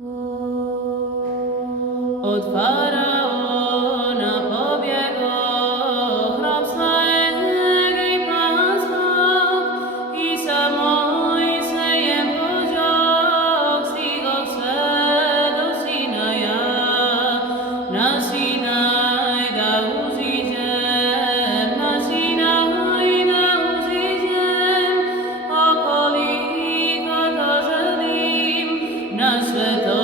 Od Faraona pobiegł chrom swojej paschał i sam Mojsejem podział stigał se do Sinaja. Na Sinaj dał zjem, na Sinaj dał zjem, okolí Katarzym, na święto